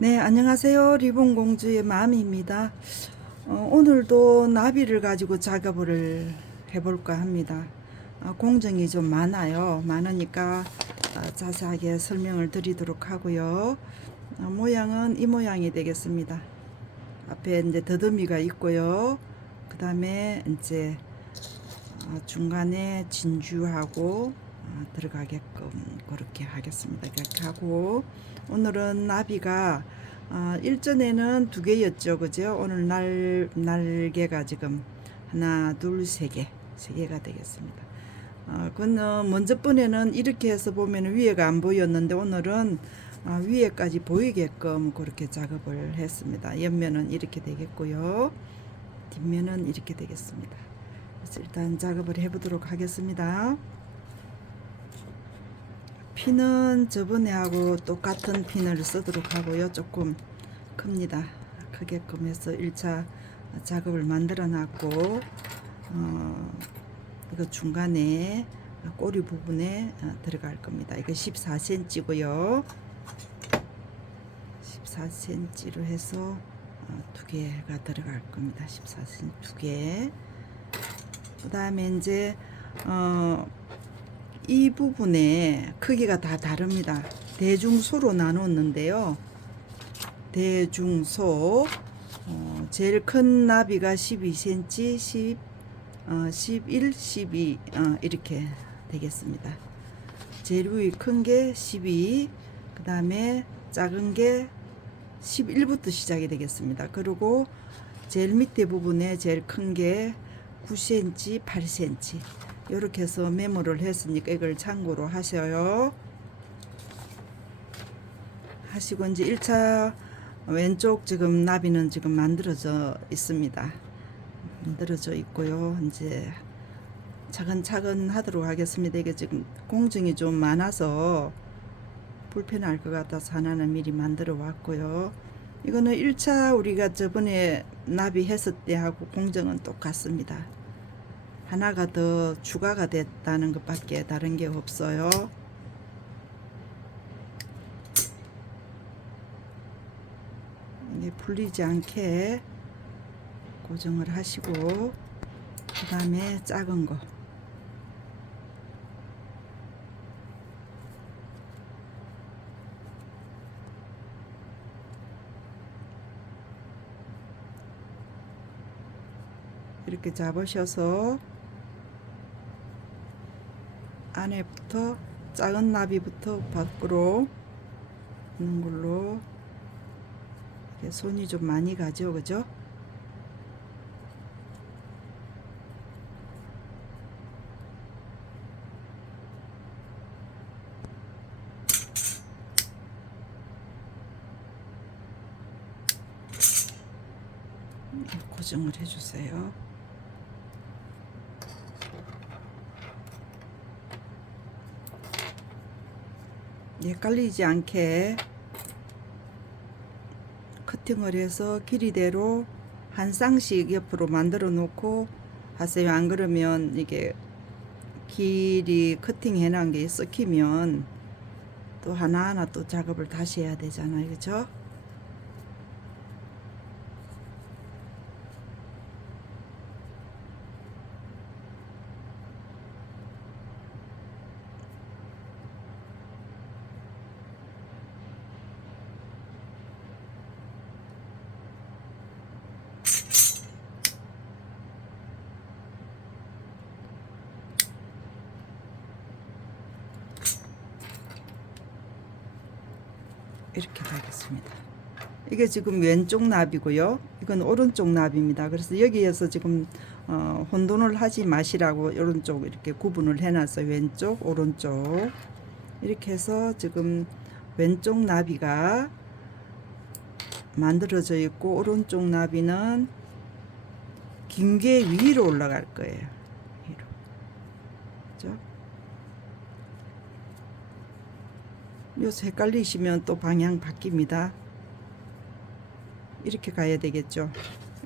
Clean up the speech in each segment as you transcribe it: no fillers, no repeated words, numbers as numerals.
네, 안녕하세요. 리본공주의 마미입니다. 오늘도 나비를 가지고 작업을 해볼까 합니다. 공정이 좀 많으니까 자세하게 설명을 드리도록 하고요. 모양은 이 모양이 되겠습니다. 앞에 이제 더듬이가 있고요. 그 다음에 이제 중간에 진주하고 들어가게끔 그렇게 하겠습니다. 그렇게 하고 오늘은 나비가 일전에는 두 개였죠, 그죠? 오늘 날개가 지금 하나, 둘, 세 개가 되겠습니다. 그건 먼저 번에는 이렇게 해서 보면 위에가 안 보였는데 오늘은 위에까지 보이게끔 그렇게 작업을 했습니다. 옆면은 이렇게 되겠고요. 뒷면은 이렇게 되겠습니다. 그래서 일단 작업을 해보도록 하겠습니다. 핀은 저번에 하고 똑같은 핀을 쓰도록 하고요. 조금 큽니다. 크게끔 해서 1차 작업을 만들어 놨고 이거 중간에 꼬리 부분에 들어갈 겁니다. 이거 14cm고요. 14cm로 해서 두 개가 들어갈 겁니다. 14cm 두 개. 그 다음에 이제 이 부분에 크기가 다 다릅니다. 대중소로 나눴는데요. 대중소 제일 큰 나비가 12cm, 11, 12 이렇게 되겠습니다. 제일 위에 큰 게 12, 그 다음에 작은 게 11부터 시작이 되겠습니다. 그리고 제일 밑에 부분에 제일 큰 게 9cm, 8cm 이렇게 해서 메모를 했으니까 이걸 참고로 하셔요. 하시고 이제 1차 왼쪽 지금 나비는 지금 만들어져 있습니다. 만들어져 있고요. 이제 차근차근 하도록 하겠습니다. 이게 지금 공정이 좀 많아서 불편할 것 같아서 하나는 미리 만들어 왔고요. 이거는 1차 우리가 저번에 나비 했을 때 하고 공정은 똑같습니다. 하나가 더 추가가 됐다는 것밖에 다른 게 없어요. 이게 풀리지 않게 고정을 하시고 그 다음에 작은 거 이렇게 잡으셔서 안에부터 작은 나비부터 밖으로 하는 걸로 손이 좀 많이 가죠, 그죠? 고정을 해주세요. 헷갈리지 않게 커팅을 해서 길이대로 한 쌍씩 옆으로 만들어 놓고 하세요. 안 그러면 이게 길이 커팅 해놓은 게 썩히면 또 하나하나 또 작업을 다시 해야 되잖아요, 그죠? 이렇게 가겠습니다. 이게 지금 왼쪽 나비고요. 이건 오른쪽 나비입니다. 그래서 여기에서 지금 혼돈을 하지 마시라고 오른쪽 이렇게 구분을 해놨어요. 왼쪽, 오른쪽 이렇게 해서 지금 왼쪽 나비가 만들어져 있고 오른쪽 나비는 긴 게 위로 올라갈 거예요. 위로. 그죠? 요새 헷갈리시면 또 방향 바뀝니다. 이렇게 가야 되겠죠.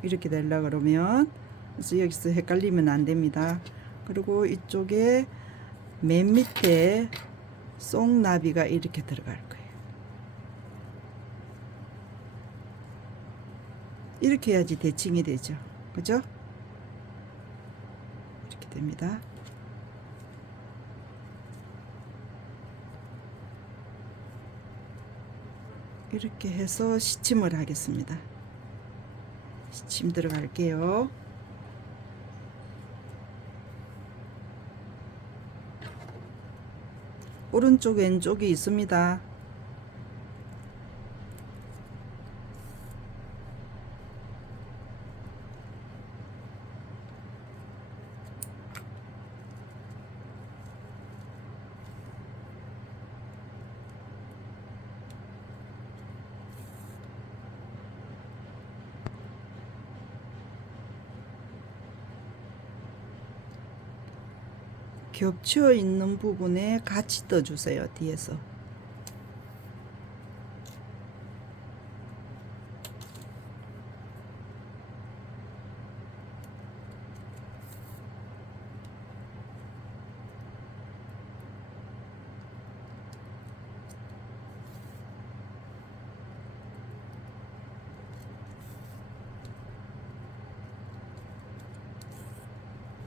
이렇게 되려 그러면 그래서 여기서 헷갈리면 안 됩니다. 그리고 이쪽에 맨 밑에 쏙나비가 이렇게 들어갈 거예요. 이렇게 해야지 대칭이 되죠. 그죠? 이렇게 됩니다. 이렇게 해서 시침을 하겠습니다. 시침 들어갈게요. 오른쪽 왼쪽이 있습니다. 겹쳐 있는 부분에 같이 떠주세요. 뒤에서.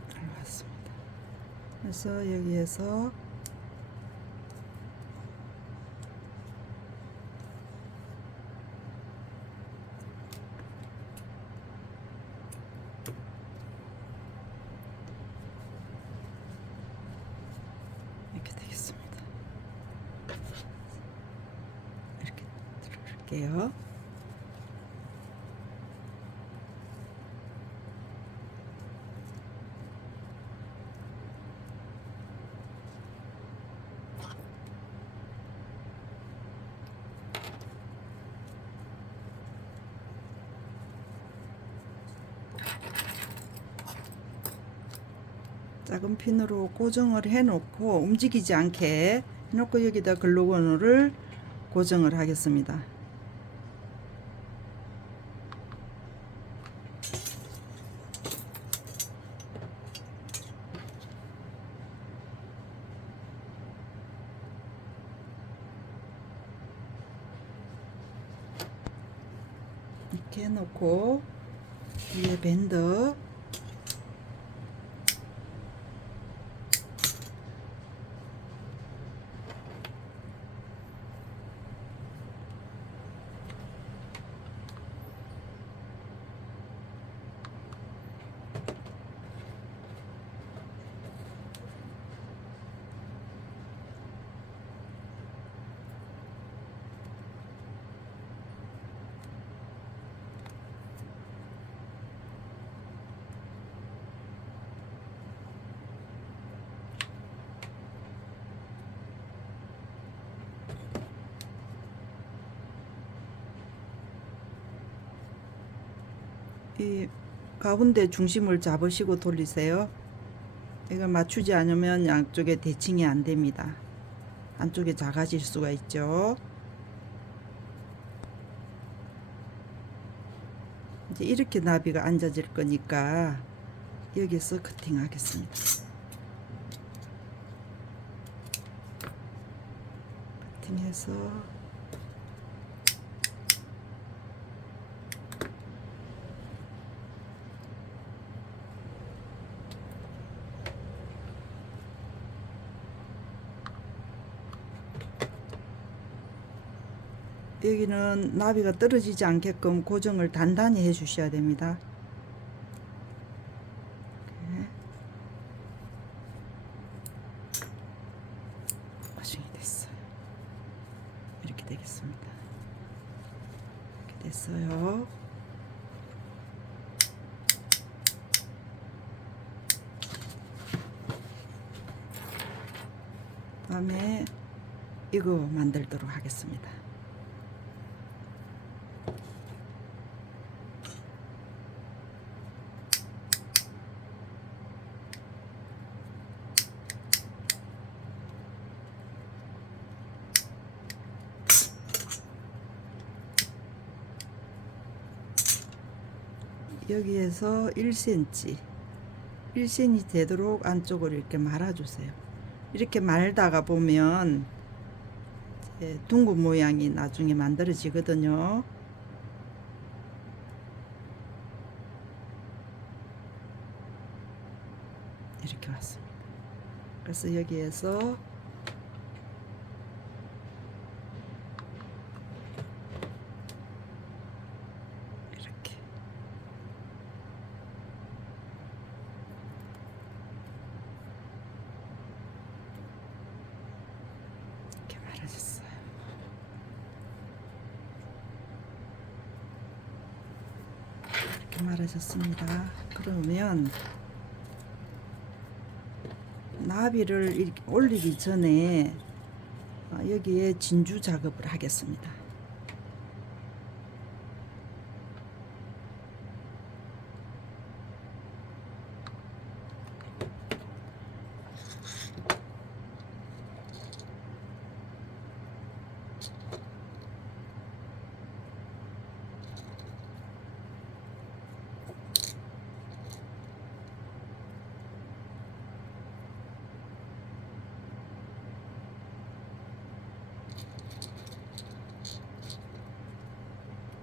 들어왔습니다. 그래서 여기에서 이렇게 되겠습니다. 이렇게 들어갈게요. 작은 핀으로 고정을 해 놓고 움직이지 않게 해 놓고 여기다 글루건을 고정을 하겠습니다. 이렇게 해 놓고 위에 밴드 이 가운데 중심을 잡으시고 돌리세요. 이걸 맞추지 않으면 양쪽에 대칭이 안 됩니다. 안쪽에 작아질 수가 있죠. 이제 이렇게 나비가 앉아질 거니까 여기서 커팅 하겠습니다. 커팅해서 여기는 나비가 떨어지지 않게끔 고정을 단단히 해 주셔야 됩니다. 고정이 됐어요. 이렇게 되겠습니다. 이렇게 됐어요. 다음에 이거 만들도록 하겠습니다. 여기에서 1cm 되도록 안쪽으로 이렇게 말아주세요. 이렇게 말다가 보면 둥근 모양이 나중에 만들어지거든요. 이렇게 왔습니다. 그래서 여기에서 이렇게 말아줬어요. 이렇게 말아줬습니다. 그러면 나비를 올리기 전에 여기에 진주 작업을 하겠습니다.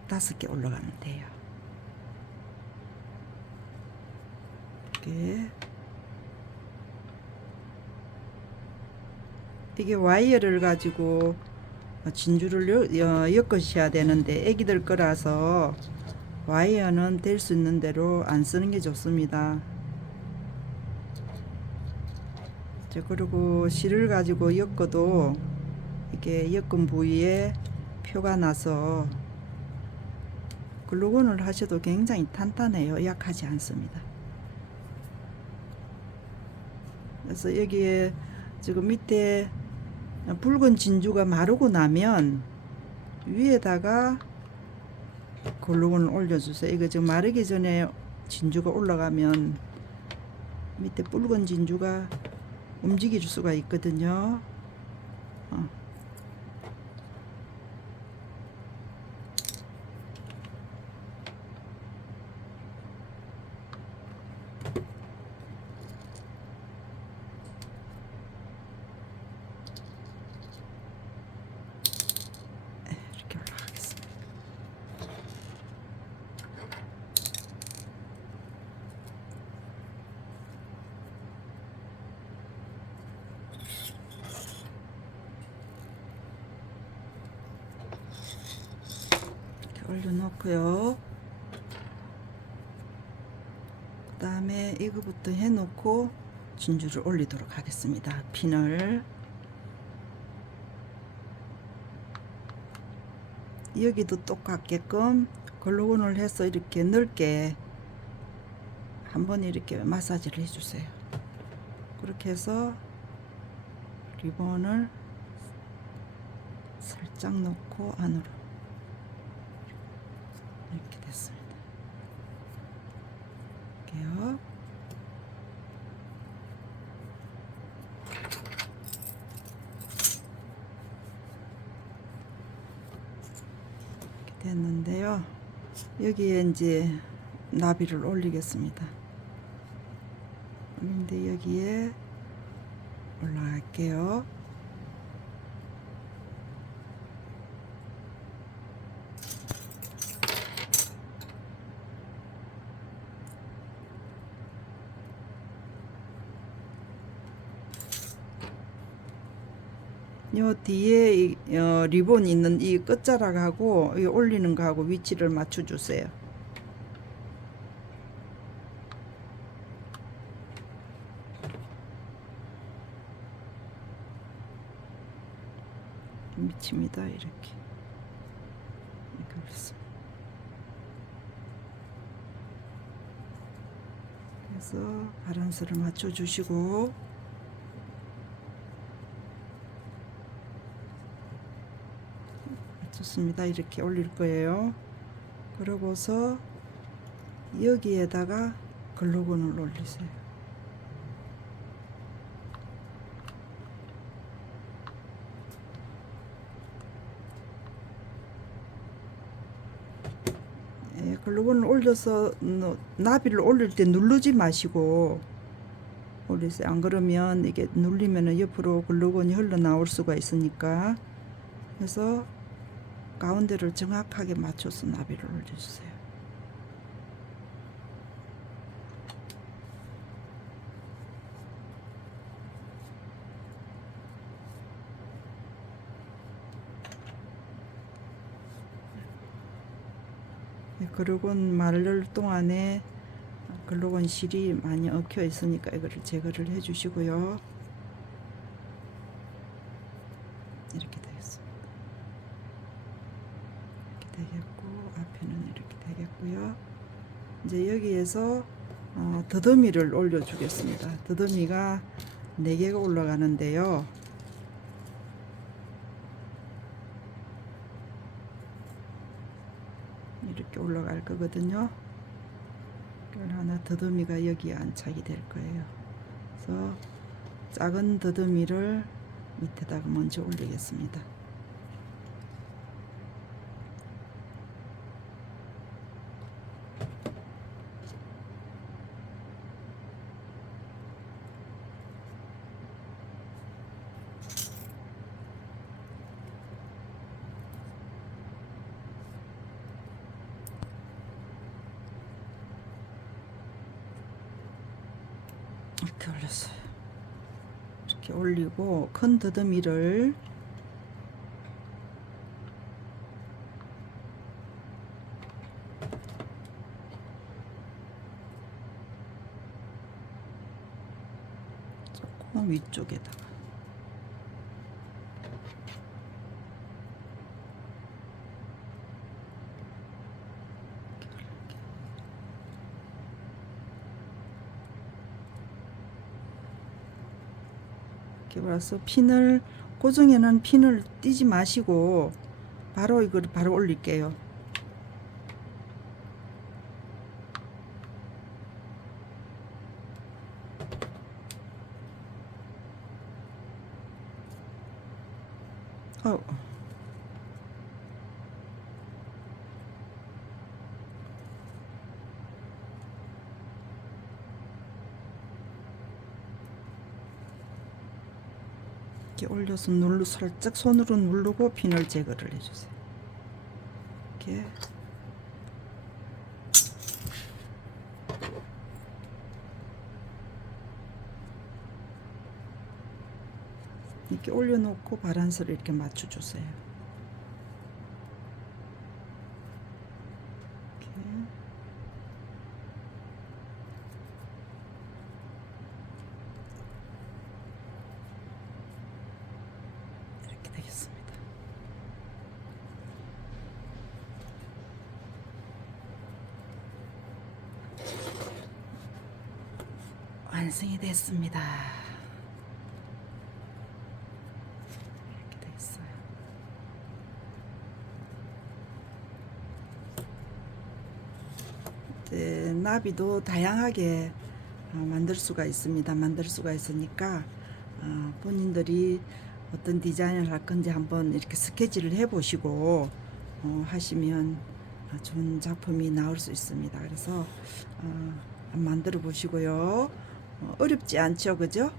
다섯 개 올라가면 돼요. 이게 와이어를 가지고 진주를 엮으셔야 되는데 애기들 거라서 와이어는 될 수 있는 대로 안 쓰는 게 좋습니다. 그리고 실을 가지고 엮어도 이게 엮은 부위에 표가 나서 글루건을 하셔도 굉장히 탄탄해요. 약하지 않습니다. 그래서 여기에 지금 밑에 붉은 진주가 마르고 나면 위에다가 글루건을 올려주세요. 이거 지금 마르기 전에 진주가 올라가면 밑에 붉은 진주가 움직일 수가 있거든요. 이렇게 올라가겠습니다. 올려놓고요. 그 다음에 이거부터 해놓고 진주를 올리도록 하겠습니다. 핀을 여기도 똑같게끔 글루건을 해서 이렇게 넓게 한번 이렇게 마사지를 해주세요. 그렇게 해서 리본을 살짝 넣고 안으로 이렇게 됐습니다. 이렇게요. 이렇게 됐는데요. 여기에 이제 나비를 올리겠습니다. 근데 여기에 올라갈게요. 요 뒤에 리본 있는 이 끝자락하고 이 올리는 거하고 위치를 맞춰 주세요. 미칩니다. 이렇게 그렇습니다. 그래서 바란스를 맞춰 주시고 좋습니다. 이렇게 올릴 거예요. 그러고서 여기에다가 글루건을 올리세요. 글루건을 올려서 나비를 올릴 때 누르지 마시고 올리세요. 안 그러면 이게 눌리면 옆으로 글루건이 흘러나올 수가 있으니까. 그래서 가운데를 정확하게 맞춰서 나비를 올려주세요. 글루건 마를 동안에 글루건 실이 많이 엉켜 있으니까 이거를 제거를 해 주시고요. 이렇게 되겠습니다. 이렇게 되겠고, 앞에는 이렇게 되겠고요. 이제 여기에서 더듬이를 올려 주겠습니다. 더듬이가 4개가 올라가는데요. 이렇게 올라갈 거거든요. 하나 더듬이가 여기에 안착이 될 거예요. 그래서 작은 더듬이를 밑에다가 먼저 올리겠습니다. 이렇게 올렸어요. 이렇게 올리고 큰 더듬이를 조금 위쪽에다가 이렇게 올려서 핀을 고정에는 핀을 띄지 마시고 바로 이걸 바로 올릴게요. 이렇게 올려서 살짝 손으로 누르고 핀을 제거를 해주세요. 이렇게 이렇게 올려놓고 바란스를 이렇게 맞춰주세요. 이렇게 되겠습니다. 완성이 됐습니다. 이렇게 됐어요. 이제 나비도 다양하게 만들 수가 있습니다. 만들 수가 있으니까 본인들이 어떤 디자인을 할 건지 한번 이렇게 스케치를 해 보시고 하시면 좋은 작품이 나올 수 있습니다. 그래서 한번 만들어 보시고요. 어렵지 않죠, 그죠?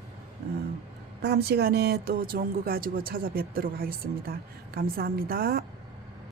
다음 시간에 또 좋은 거 가지고 찾아뵙도록 하겠습니다. 감사합니다.